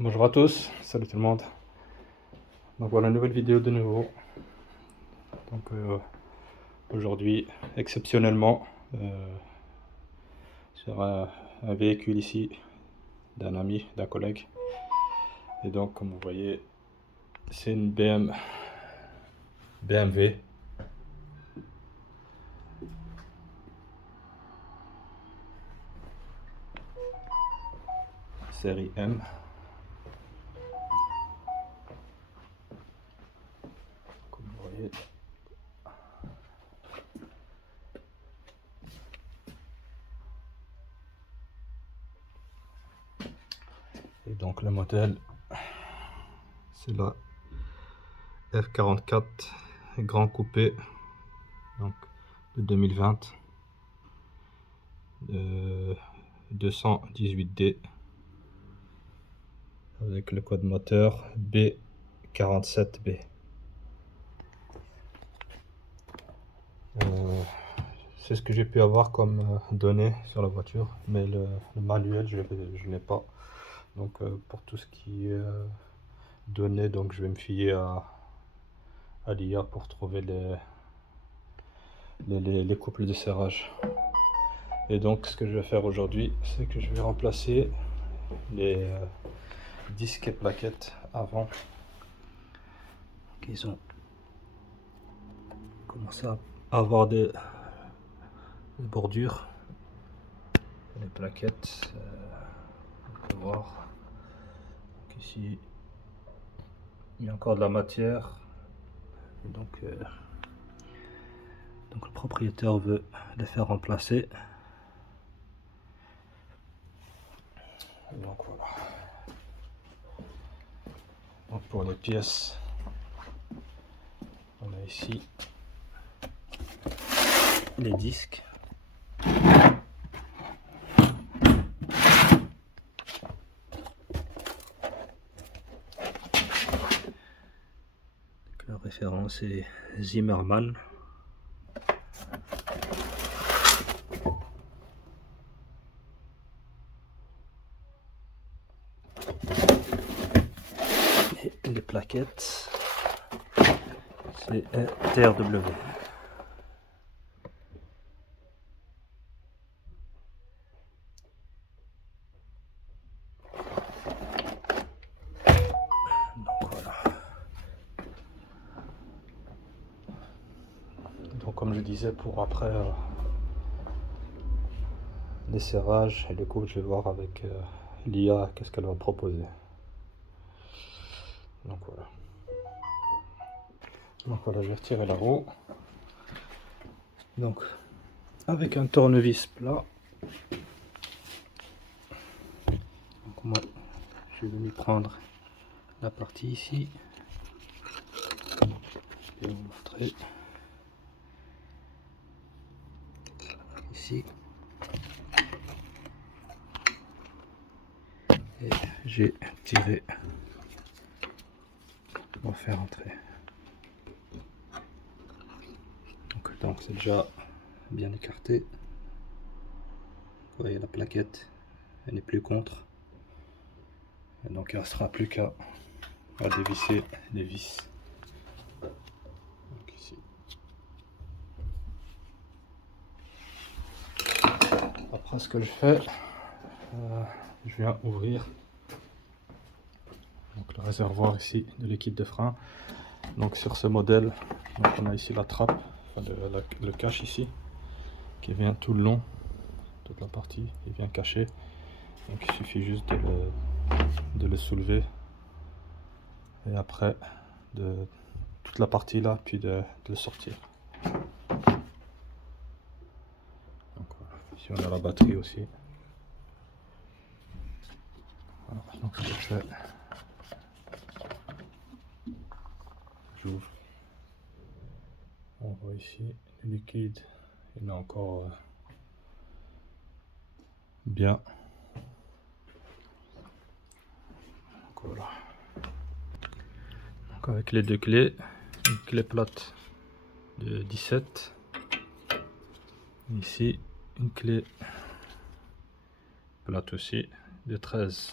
Bonjour à tous, salut tout le monde. Donc voilà une nouvelle vidéo de nouveau. Donc aujourd'hui, exceptionnellement, sur un véhicule ici d'un ami, d'un collègue. Et donc comme vous voyez, c'est une BMW. Série M. Comme vous voyez. Et donc le modèle, c'est la F44 Grand Coupé, donc de 2020, 218D, avec le code moteur B47B. C'est ce que j'ai pu avoir comme données sur la voiture, mais le manuel je n'ai pas. Donc pour tout ce qui est données, donc je vais me fier à l'IA pour trouver les couples de serrage. Et donc ce que je vais faire aujourd'hui, c'est que je vais remplacer les disques et plaquettes avant qu'ils ont commencé à avoir des bordures. Les plaquettes, on peut voir qu'ici il y a encore de la matière. Donc le propriétaire veut les faire remplacer. Donc voilà. Donc pour les pièces, on a ici les disques. La référence est Zimmermann. Et les plaquettes, c'est TRW. Donc voilà. Donc comme je disais, pour après les serrages et le coup, je vais voir avec l'IA qu'est-ce qu'elle va proposer. Donc voilà. Donc voilà, je vais retirer la roue. Donc avec un tournevis plat. Donc moi, je vais venu prendre la partie ici. Je vais vous montrer. Ici. Et j'ai tiré pour faire entrer. Donc c'est déjà bien écarté. Vous voyez la plaquette, elle n'est plus contre. Et donc il ne restera plus qu'à dévisser les vis. Donc ici. Après ce que je fais, je viens ouvrir donc le réservoir ici de liquide de frein. Donc sur ce modèle, donc on a ici la trappe, enfin le cache ici, qui vient tout le long, toute la partie, il vient cacher. Donc il suffit juste de le soulever et après de toute la partie là, puis de le sortir. Donc voilà. Ici on a la batterie aussi. Voilà. Donc ce que je fais, j'ouvre. On voit ici le liquide, il est encore bien. Donc voilà. Donc avec les deux clés, une clé plate de 17. Ici une clé plate aussi de 13.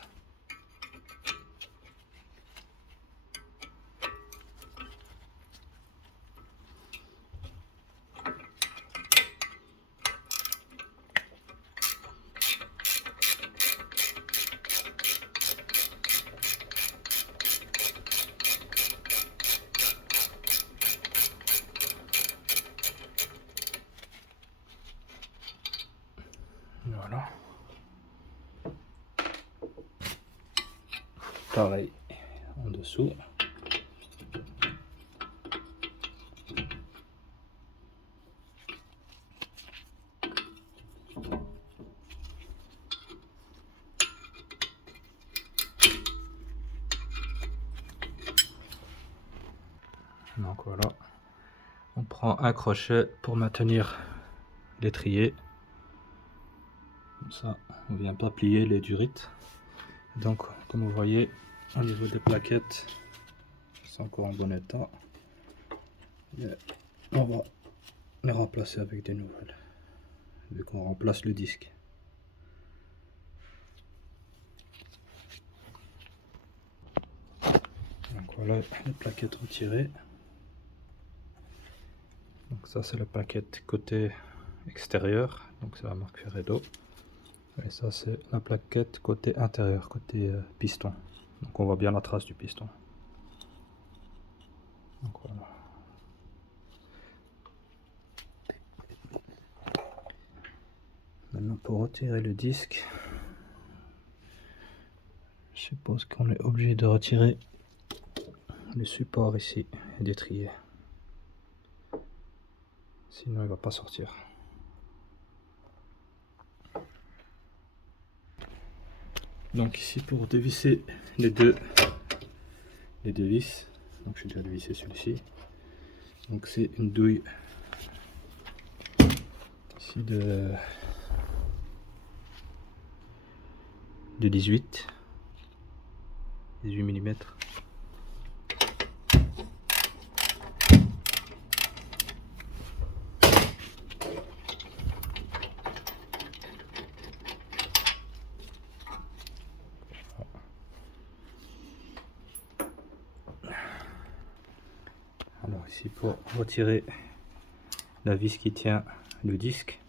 pareil en dessous. Donc voilà, on prend un crochet pour maintenir l'étrier, comme ça on ne vient pas plier les durites. Donc comme vous voyez, au niveau des plaquettes, c'est encore en bon état. Et on va les remplacer avec des nouvelles, vu qu'on remplace le disque. Donc voilà les plaquettes retirées. Donc ça c'est la plaquette côté extérieur, donc c'est la marque Ferredo. Et ça c'est la plaquette côté intérieur, côté piston. Donc on voit bien la trace du piston. Donc voilà. Maintenant pour retirer le disque, je suppose qu'on est obligé de retirer le support ici et d'étrier. Sinon il va pas sortir. Donc ici pour dévisser les deux vis, donc j'ai déjà dévissé celui-ci. Donc c'est une douille ici de 18 mm. Alors ici pour retirer la vis qui tient le disque,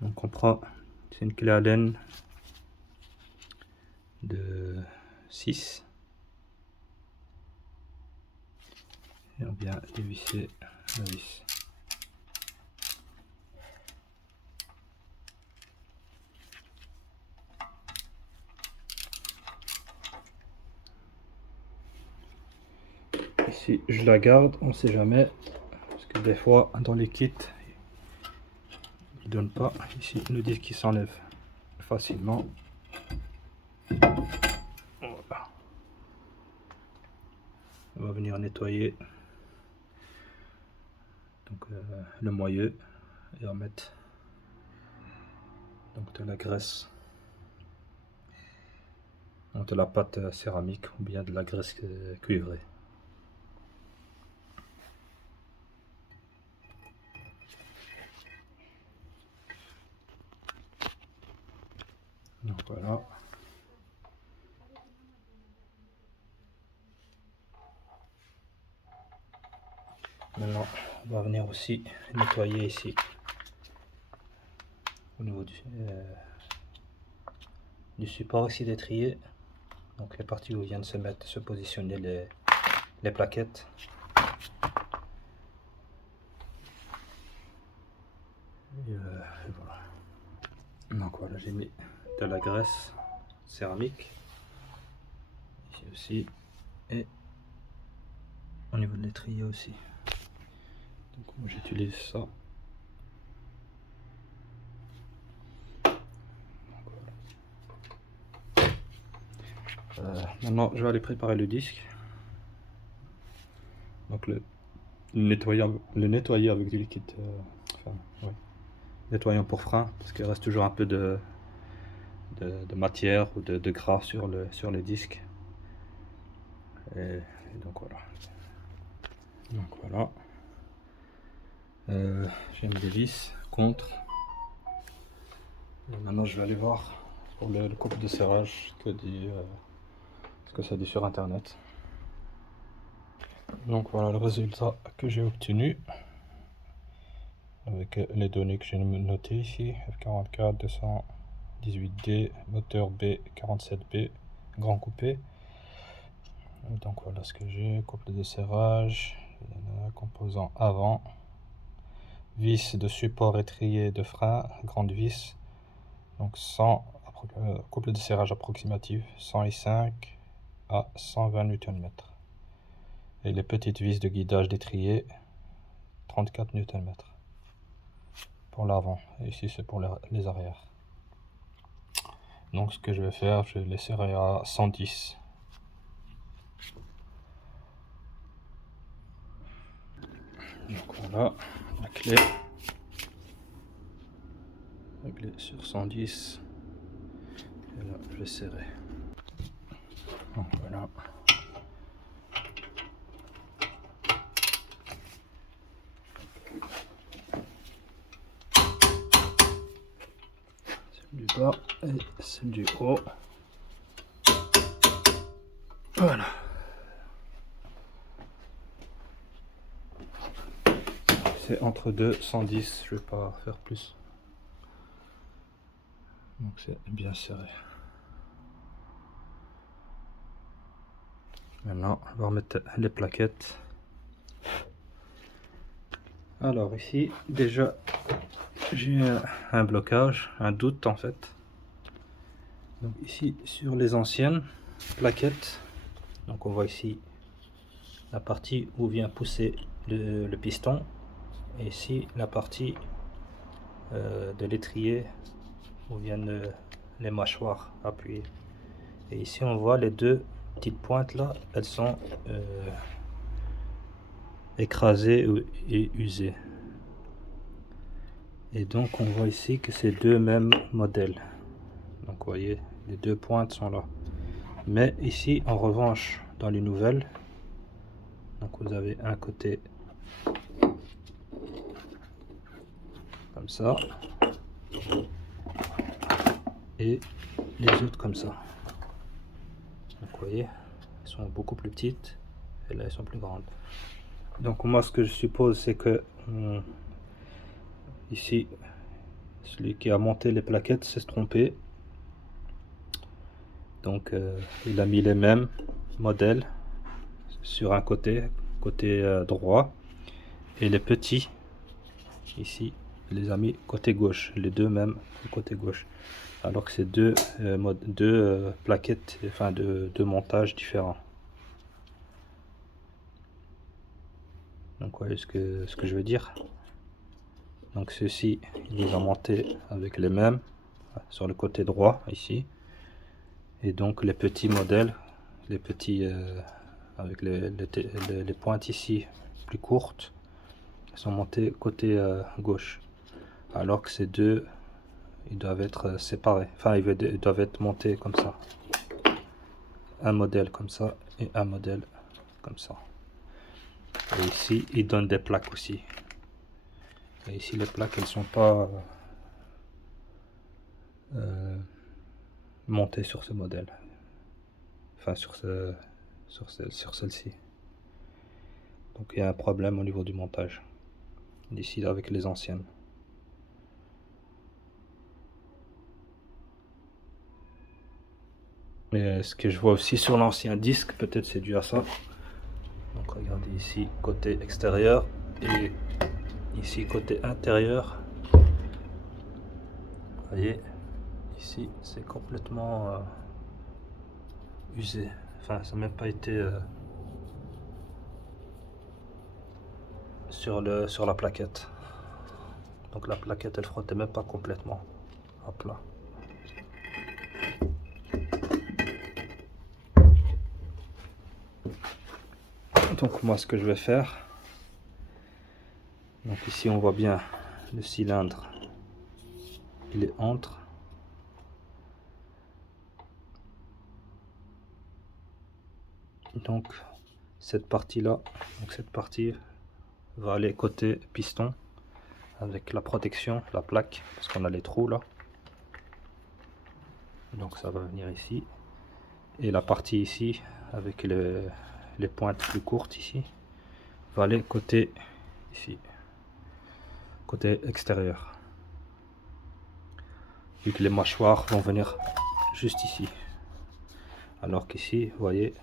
donc on prend, c'est une clé Allen de 6 et on vient dévisser la vis. Ici je la garde, on ne sait jamais, parce que des fois dans les kits ils donnent pas. Ici le disque qui s'enlève facilement. Voilà. On va venir nettoyer donc le moyeu et on va mettre donc de la graisse, donc de la pâte céramique ou bien de la graisse cuivrée. Donc voilà. Maintenant, on va venir aussi nettoyer ici au niveau du support ici d'étrier. Donc les parties où viennent se positionner les plaquettes. Et voilà. Donc voilà, j'ai mis de la graisse céramique ici aussi et au niveau de l'étrier aussi. Donc moi j'utilise ça. Maintenant je vais aller préparer le disque. Donc le nettoyer avec du liquide, nettoyant pour frein, parce qu'il reste toujours un peu de matière ou de gras sur les disques. Et donc voilà. Donc voilà. J'ai mis des vis contre. Et maintenant je vais aller voir pour le couple de serrage ce que ça dit sur internet. Donc voilà le résultat que j'ai obtenu avec les données que j'ai notées ici: F44 218D, moteur B47B, grand coupé. Donc voilà ce que j'ai: couple de serrage, composant avant, vis de support étrier de frein, grande vis, donc 100, couple de serrage approximatif 100 et 5, à 120 Nm. Et les petites vis de guidage d'étrier, 34 Nm pour l'avant. Et ici, c'est pour les arrières. Donc, ce que je vais faire, je vais les serrer à 110. Donc voilà, la clé sur 110. Et là, je vais serrer. Donc voilà. Celle du bas et celle du haut. Voilà. C'est entre deux, 110, je vais pas faire plus. Donc c'est bien serré. Maintenant, on va remettre les plaquettes. Alors ici, déjà, j'ai un blocage, un doute en fait. Donc ici, sur les anciennes plaquettes, donc on voit ici la partie où vient pousser le piston. Et ici, la partie de l'étrier où viennent les mâchoires appuyées. Et ici, on voit les deux petites pointes là, elles sont écrasées et usées. Et donc, on voit ici que c'est deux mêmes modèles. Donc, vous voyez, les deux pointes sont là. Mais ici, en revanche, dans les nouvelles, donc vous avez un côté comme ça et les autres comme ça. Donc, vous voyez, elles sont beaucoup plus petites et là, elles sont plus grandes. Donc, moi, ce que je suppose, c'est que ici, celui qui a monté les plaquettes s'est trompé. Donc, il a mis les mêmes modèles sur un côté droit, et les petits ici il les a mis côté gauche, les deux mêmes côté gauche, alors que c'est deux plaquettes, enfin deux montages différents. Donc vous voyez ce que je veux dire. Donc ceux-ci, ils les ont montés avec les mêmes sur le côté droit ici, et donc les petits modèles, les petits avec les pointes ici plus courtes, sont montés côté gauche, alors que ces deux, ils doivent être séparés, enfin ils doivent être montés comme ça, un modèle comme ça et un modèle comme ça. Et ici ils donnent des plaques aussi, et ici les plaques elles sont pas montées sur ce modèle, enfin sur celle-ci. Donc il y a un problème au niveau du montage d'ici avec les anciennes. Mais ce que je vois aussi sur l'ancien disque, peut-être c'est dû à ça. Donc regardez ici côté extérieur et ici côté intérieur. Vous voyez, ici c'est complètement usé. Enfin, ça n'a même pas été sur la plaquette. Donc la plaquette elle frottait même pas complètement à plat. Donc moi ce que je vais faire, donc ici on voit bien le cylindre, il est entre. Donc cette partie là, donc cette partie va aller côté piston avec la protection, la plaque, parce qu'on a les trous là. Donc ça va venir ici, et la partie ici avec les pointes plus courtes ici va aller côté ici, côté extérieur, vu que les mâchoires vont venir juste ici, alors qu'ici vous voyez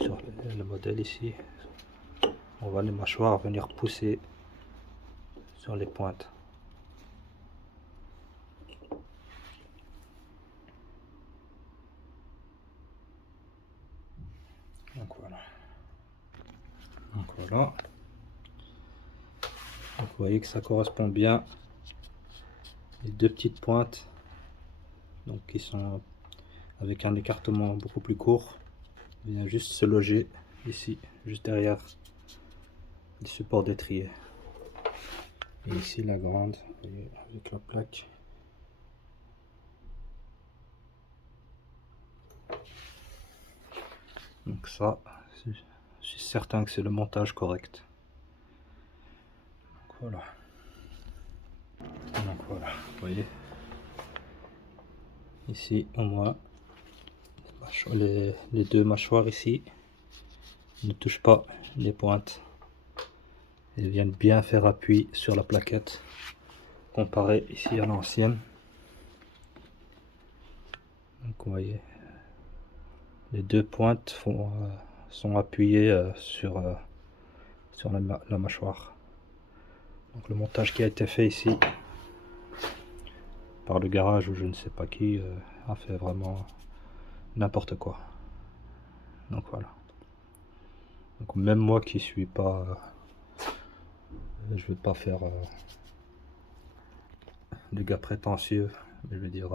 sur le modèle ici on voit les mâchoires venir pousser sur les pointes. Donc voilà. Donc voilà. Donc vous voyez que ça correspond bien. Les deux petites pointes, donc qui sont avec un écartement beaucoup plus court, vient juste se loger ici, juste derrière le support d'étrier. Et ici la grande, vous voyez, avec la plaque. Donc ça, je suis certain que c'est le montage correct. Donc voilà. Donc voilà, vous voyez. Ici au moins, les deux mâchoires ici ne touchent pas les pointes. Elles viennent bien faire appui sur la plaquette, comparé ici à l'ancienne. Donc vous voyez, les deux pointes sont appuyées sur la mâchoire. Donc le montage qui a été fait ici par le garage ou je ne sais pas qui a fait vraiment n'importe quoi. Donc voilà. Donc même moi qui suis pas, je veux pas faire le gars prétentieux, mais je veux dire,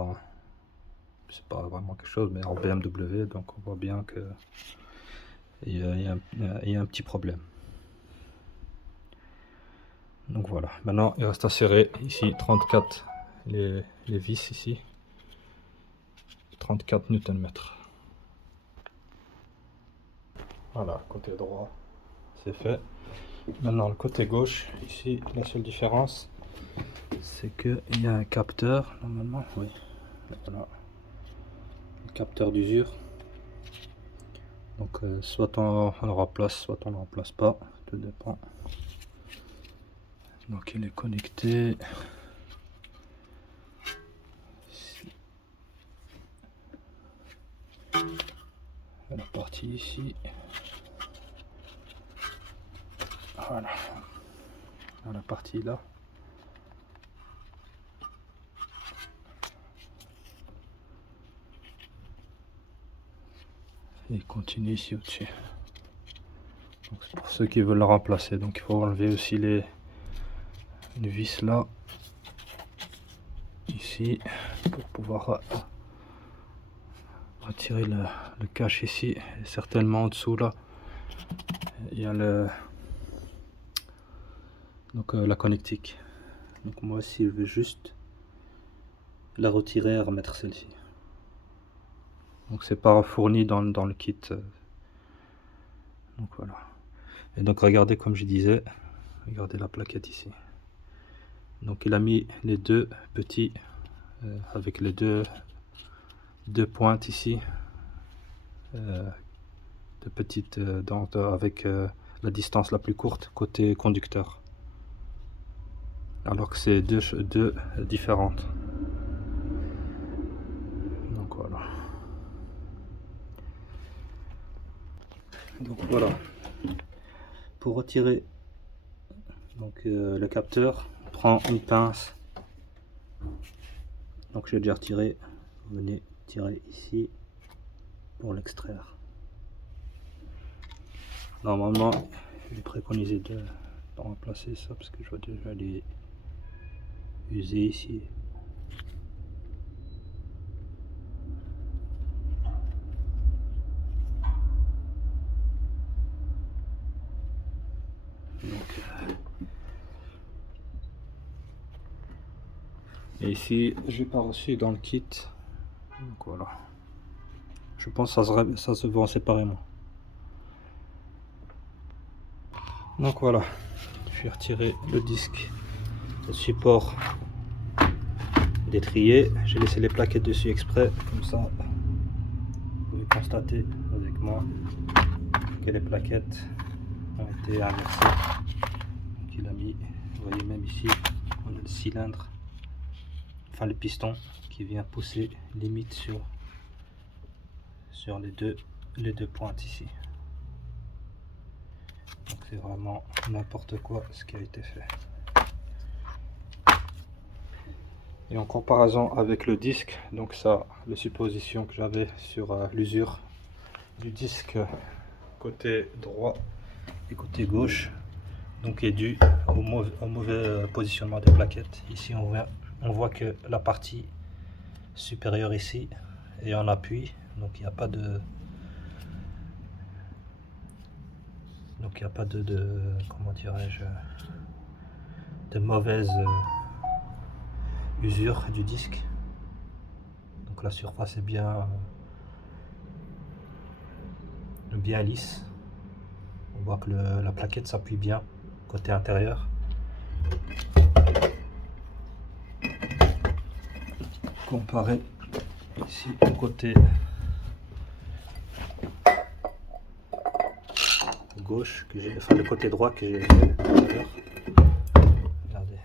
c'est pas vraiment quelque chose, mais en BMW, donc on voit bien que il y a un petit problème. Donc voilà, maintenant il reste à serrer ici 34 les vis ici, 34 Nm. Voilà, côté droit c'est fait. Maintenant le côté gauche, ici la seule différence c'est que il y a un capteur normalement, oui, voilà, le capteur d'usure. Donc soit on le remplace, soit on ne le remplace pas, tout dépend. Donc il est connecté ici à la partie ici. Voilà, à la partie là. Et il continue ici au-dessus. Pour ceux qui veulent le remplacer, donc il faut enlever aussi les vis là, ici, pour pouvoir retirer le cache ici. Et certainement en dessous là, il y a la connectique. Donc moi aussi je vais juste la retirer et remettre celle-ci. Donc c'est pas fourni dans le kit. Donc voilà. Et donc regardez comme je disais, regardez la plaquette ici. Donc il a mis les deux petits avec les deux pointes ici, de petites dents avec la distance la plus courte côté conducteur. Alors que c'est deux différentes. Donc voilà. Donc voilà. Pour retirer donc le capteur, on prend une pince. Donc j'ai déjà retiré. Vous venez tirer ici pour l'extraire. Normalement, je vais préconiser de remplacer ça parce que je vois déjà les usés ici. Donc, et ici, j'ai pas reçu dans le kit. Donc voilà. Je pense que ça se vend séparément. Donc voilà. Je vais retirer le disque, le support d'étrier. J'ai laissé les plaquettes dessus exprès. Comme ça, vous pouvez constater avec moi que les plaquettes ont été inversées. Donc il a mis, vous voyez même ici, on a le cylindre, enfin le piston qui vient pousser limite sur les deux pointes ici. Donc c'est vraiment n'importe quoi ce qui a été fait. Et en comparaison avec le disque, donc ça, les suppositions que j'avais sur l'usure du disque côté droit et côté gauche, donc est dû au mauvais positionnement des plaquettes. Ici on voit que la partie supérieure ici est en appui, donc il n'y a pas de comment dirais-je, de mauvaise usure du disque. Donc la surface est bien lisse. On voit que la plaquette s'appuie bien côté intérieur. Comparé ici au côté gauche, enfin le côté droit que j'ai fait tout à l'heure. Regardez.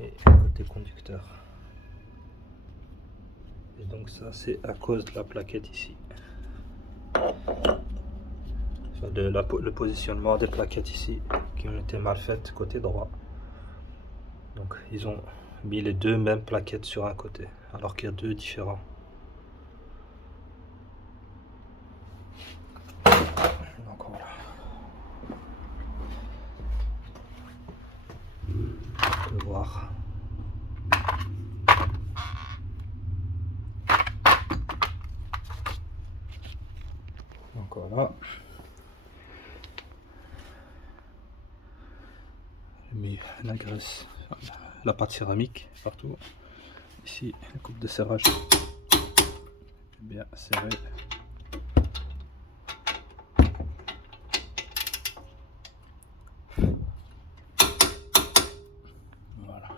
Et côté conducteur. Et donc ça c'est à cause de la plaquette ici. Enfin, le positionnement des plaquettes ici qui ont été mal faites côté droit. Donc ils ont mis les deux mêmes plaquettes sur un côté alors qu'il y a deux différents. Donc voilà. On peut voir. Donc voilà. J'ai mis la graisse, la pâte céramique partout. Ici, la coupe de serrage bien serrée. Voilà.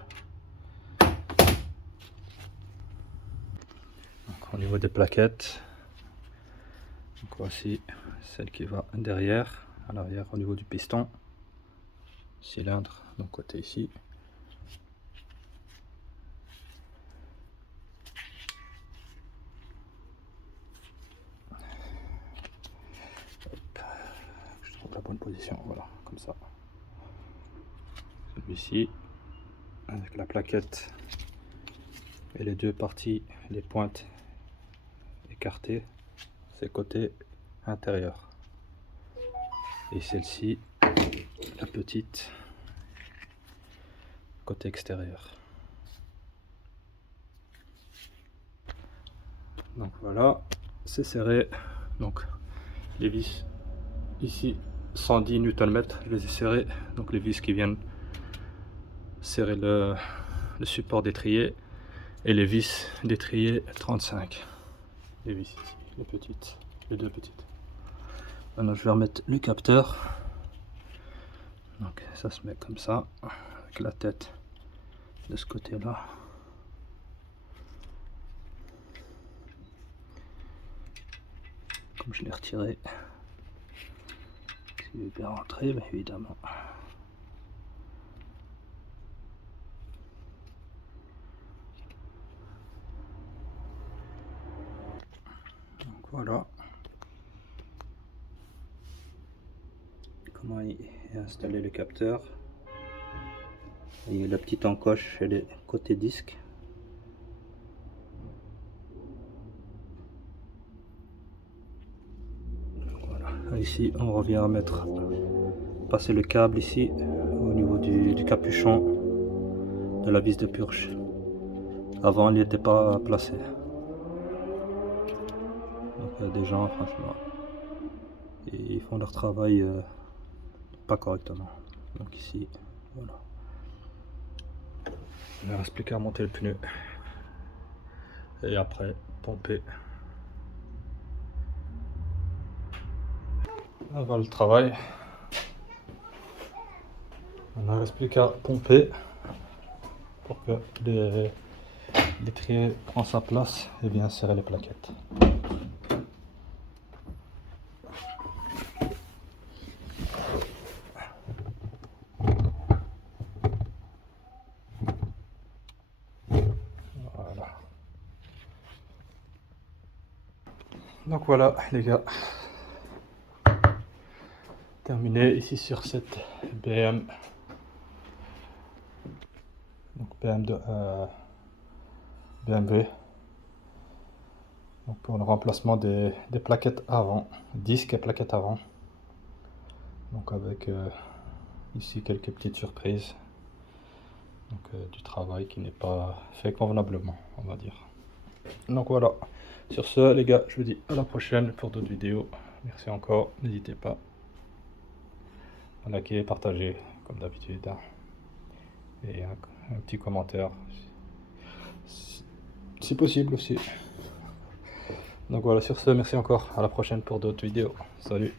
Donc, au niveau des plaquettes, donc voici celle qui va derrière, à l'arrière au niveau du piston, cylindre, donc côté ici. Je trouve la bonne position, voilà, comme ça. Celui-ci, avec la plaquette et les deux parties, les pointes écartées, c'est côté intérieur. Et celle-ci, la petite, côté extérieur. Donc voilà, c'est serré. Donc les vis ici 110 Nm, je les ai serrés. Donc les vis qui viennent serrer le support d'étrier et les vis d'étrier 35. Les vis ici, les petites, les deux petites. Maintenant je vais remettre le capteur. Donc ça se met comme ça, avec la tête de ce côté-là. Comme je l'ai retiré, il est bien rentré, mais évidemment. Donc voilà comment est installé le capteur. Il y a la petite encoche chez les côtés disque. Voilà. Ici on revient à passer le câble ici au niveau du capuchon de la vis de purge. Avant il n'était pas placé. Donc il y a des gens franchement ils font leur travail pas correctement. Donc ici voilà. Il ne reste plus qu'à monter le pneu et après pomper. Voilà le travail. On ne reste plus qu'à pomper pour que l'étrier prend sa place et bien serrer les plaquettes. Voilà. Donc voilà les gars. Terminé ici sur cette BMW. Donc BMW. Donc Donc pour le remplacement des plaquettes avant, disques et plaquettes avant. Donc avec ici quelques petites surprises. Donc du travail qui n'est pas fait convenablement, on va dire. Donc voilà. Sur ce, les gars, je vous dis à la prochaine pour d'autres vidéos. Merci encore. N'hésitez pas à liker, partager, comme d'habitude. Et un petit commentaire, si possible aussi. Donc voilà, sur ce, merci encore. À la prochaine pour d'autres vidéos. Salut.